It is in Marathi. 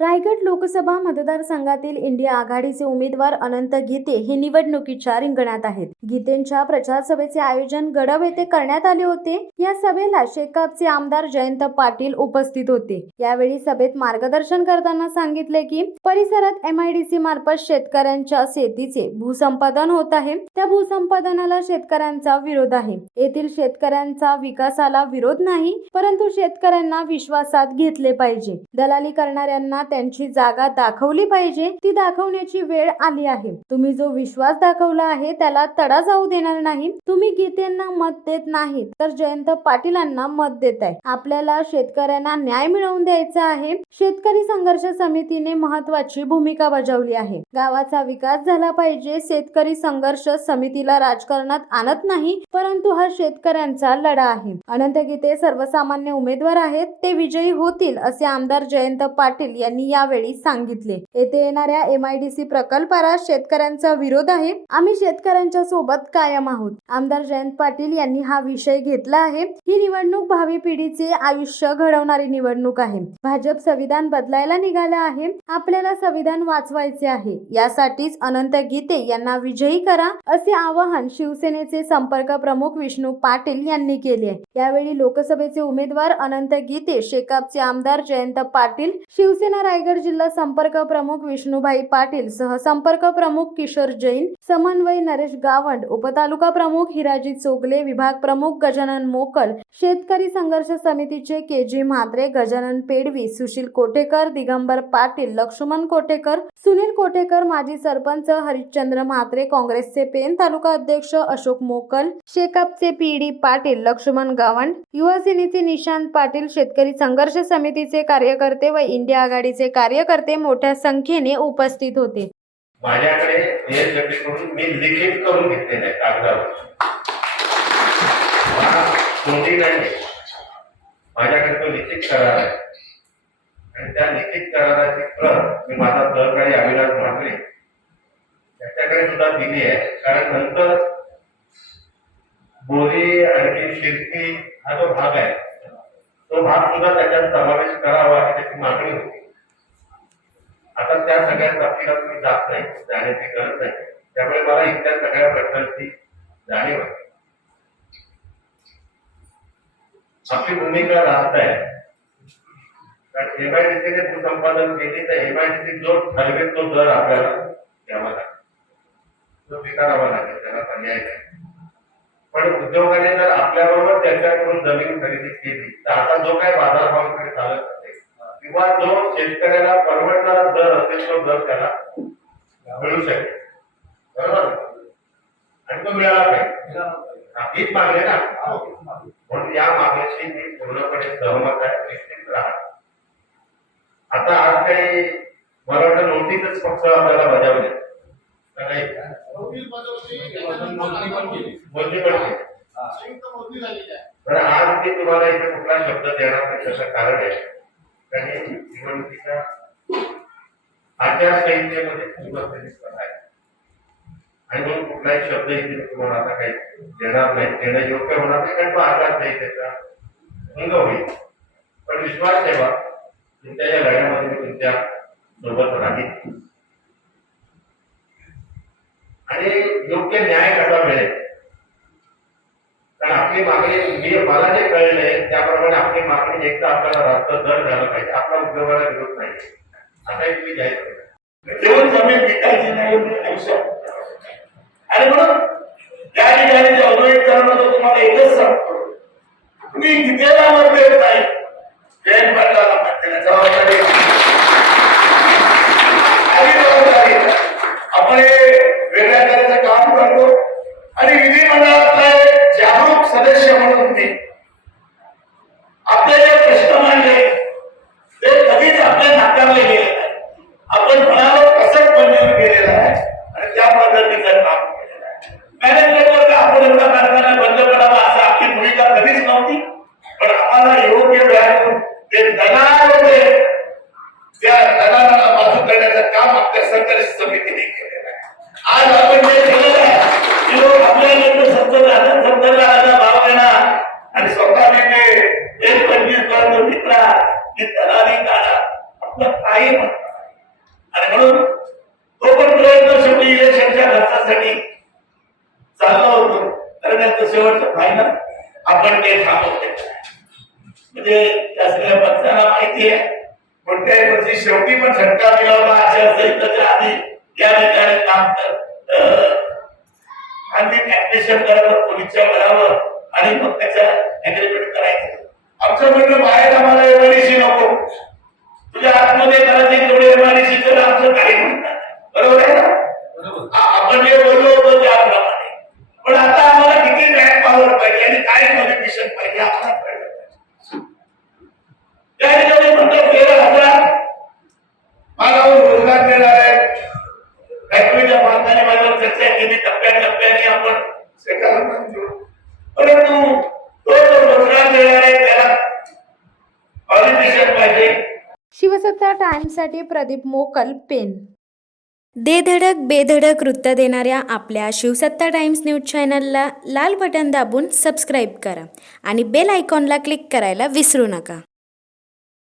रायगड लोकसभा मतदारसंघातील इंडिया आघाडीचे उमेदवार अनंत गीते हे निवडणुकीच्या रिंगणात आहेत. गीतेंच्या प्रचार सभेचे आयोजन गडव येथे करण्यात आले होते. या सभेला शेकापचे आमदार जयंत पाटील उपस्थित होते. यावेळी सभेत मार्गदर्शन करताना सांगितले की परिसरात MIDC मार्फत शेतकऱ्यांच्या शेतीचे भूसंपादन होत आहे. त्या भूसंपादनाला शेतकऱ्यांचा विरोध आहे. येथील शेतकऱ्यांचा विकासाला विरोध नाही, परंतु शेतकऱ्यांना विश्वासात घेतले पाहिजे. दलाली करणाऱ्यांना त्यांची जागा दाखवली पाहिजे. ती दाखवण्याची वेळ आली आहे. तुम्ही जो विश्वास दाखवला आहे त्याला तडा जाऊ देणार नाही. तुम्ही गीतेंना मत देत नाही तर जयंत पाटीलांना मत देताय. आपल्याला शेतकऱ्यांना न्याय मिळवून द्यायचा आहे. शेतकरी संघर्ष समितीने महत्त्वाची भूमिका बजावली आहे. गावाचा विकास झाला पाहिजे. शेतकरी संघर्ष समितीला राजकारणात आणत नाही, परंतु हा शेतकऱ्यांचा लढा आहे. अनंत गीते सर्वसामान्य उमेदवार आहेत. ते विजयी होतील असे आमदार जयंत पाटील यांनी यावेळी सांगितले. येथे येणाऱ्या MIDC प्रकल्पाला शेतकऱ्यांचा विरोध आहे. आम्ही शेतकऱ्यांच्या सोबत कायम आहोत. आमदार जयंत पाटील यांनी हा विषय घेतला आहे. ही निवडणूक भावी पिढीचे आयुष्य घडवणारी निवडणूक आहे. भाजप संविधान बदलायला निघाला आहे. आपल्याला संविधान वाचवायचे आहे. यासाठीच अनंत गीते यांना विजयी करा असे आवाहन शिवसेनेचे संपर्क प्रमुख विष्णू पाटील यांनी केले. यावेळी लोकसभेचे उमेदवार अनंत गीते, शेकापचे आमदार जयंत पाटील, शिवसेना रायगड जिल्हा संपर्क प्रमुख विष्णुभाई पाटील, सहसंपर्क प्रमुख किशोर जैन, समन्वय नरेश गावंड, उपतालुका प्रमुख हिराजी चोगले, विभाग प्रमुख गजानन मोकल, शेतकरी संघर्ष समितीचे KG म्हात्रे, गजानन पेडवी, सुशील कोटेकर, दिगंबर पाटील, लक्ष्मण कोटेकर, सुनील कोटेकर, माजी सरपंच हरिश्चंद्र म्हात्रे, काँग्रेसचे पेन तालुका अध्यक्ष अशोक मोकल, शेकापचे PD पाटील, लक्ष्मण गावंड, युवा सेनेचे निशांत पाटील, शेतकरी संघर्ष समितीचे कार्यकर्ते व इंडिया आघाडीचे कार्यकर्ते मोठ्या संख्येने उपस्थित होते. माझ्याकडे कडून मी लिखित करून घेतलेले आहे कागदावर. कोणती नाही, माझ्याकडे तो लिखित करार आहे आणि त्या लिखित कराराची प्रत मी माझा सहकारी अविनाश म्हात्रे त्याच्याकडे सुद्धा दिली आहे. कारण नंतर बोरी आणखी शिरकी हा जो भाग आहे तो भाग सुद्धा त्याच्यात समावेश करावा अशी त्याची मागणी होती. आता त्या सगळ्या तपशिलात मी जात नाही, जाण्याची गरज नाही. त्यामुळे मला इथल्या सगळ्या प्रश्नांची जाणीव आहे. आपली भूमिका राहत आहे. कारण MIDC ने भूसंपादन केली तर MIDC जो ठरवेल तो दर आपल्याला द्यावा लागेल, तो स्वीकारावा लागेल, त्याला पर्याय नाही. पण उद्योगाने जर आपल्याबरोबर त्यांच्याकडून जमीन खरेदी केली तर आता जो काही बाजारभावाकडे चालत असेल किंवा जो शेतकऱ्याला परवडणारा दर असेल तो दर त्याला मिळू शकेल. बरोबर, आणि तो मिळाला पाहिजे. हीच मागणी ना. म्हणून या मागणीशी मी पूर्णपणे सहमत आहे. निश्चित राहा. आता आज काही मला वाटतं नोटीसच फक्त आपल्याला बजावले बरं. आज मी तुम्हाला इथे कुठला शब्द देणार नाही. त्याचं कारण आहे त्यांनी निवडणुकीच्या आचारसंहितेमध्ये स्पर्धा आहे आणि म्हणून कुठलाही शब्द इथे तुम्हाला आता काही देणार नाही, देणं योग्य होणार नाही. कारण तो आचारसंहितेचा भंग होईल. पण विश्वास ठेवा, तुमच्या या लढ्यामध्ये मी तुमच्या सोबत राहील आणि योग्य न्याय कसा मिळेल. कारण आपली मागणी मला जे कळले त्याप्रमाणे आपली मागणी एकदा आपल्याला रास्त दर झाला पाहिजे. आपला उद्योगाला विरोध नाही असा एक मी जाहीर केला. जेवण जमीन विकायची नाही आयुष्य. आणि म्हणून या ठिकाणी औद्योगिकरणाचं तुम्हाला एकच सांगतो, तुम्ही गीतेला मत देत नाही, जयंत पाटलाला मत देण्याची जबाबदारी आपण वेगळ्या तऱ्हेचं काम करतो. आणि विधिमंडळातले जागरूक सदस्य म्हणून ते आपले जे प्रश्न मांडले ते कधीच आपल्या नाकारले गेले नाही. आपण म्हणालो कसं मंजूर केलेलं आहे आणि त्या पद्धतीचं काम केलेलं आहे. मॅनेजमेंटवर का आपण एवढा कारखाना बंद करावा असं आपली भूमिका कधीच नव्हती. पण आम्हाला योग्य वेळातून ते दलाल होते, त्या दलालाला बाजू करण्याचं काम आपल्या सहकारी समितीने केलेलं आहे. आज आपण जे केलेलं आहे लोक आपल्याला समजा भाव देणार आणि स्वतः 1-25 पर्यंत मित्रा की दलाली काढा आपलं काही म्हणतात आणि म्हणून तो पण प्रयत्न शेवटी इलेक्शनच्या खर्चासाठी चालला होतो तर त्यांचं शेवटचं फायनल आपण ते थांबवते म्हणजे त्या सगळ्या पक्षांना माहिती आहे कोणत्याही वर्षी शेवटी पण झटका दिला होता आचारसंहितेच्या आधी या ठिकाणी काम कर आणि ऍप्लिकेशन करावं पोलीसच्या बराबर आणि मग त्याच्या अग्रीमेंट करायचं आमचं म्हणणं बाहेर आम्हाला एमआयडीसी नको तुझ्या आतमध्ये करायचे तेवढे एमआयडीसी कर आमचं काही म्हणतात बरोबर आहे ना आपण जे बोललो होतो त्याप्रमाणे पण आता आम्हाला किती बँक पॉवर पाहिजे आणि काय क्वालिफिकेशन पाहिजे आम्हाला कळलं त्या ठिकाणी म्हणतात 13,000 मागावर रोजगार देणार आहे फॅक्टरीच्या मालकाने माझ्यावर चर्चा केली टप्प्याटप्प्याने आपण स्वीकारायला देऊ परंतु तो जो रोजगार देणार आहे त्याला क्वालिफिकेशन पाहिजे शिवसत्ता टाइम्ससाठी प्रदीप मोकल पेन दे धडक बेधडक वृत्त देणाऱ्या आपल्या शिवसत्ता टाइम्स न्यूज चॅनलला लाल बटन दाबून सबस्क्राईब करा आणि बेल आयकॉनला क्लिक करायला विसरू नका.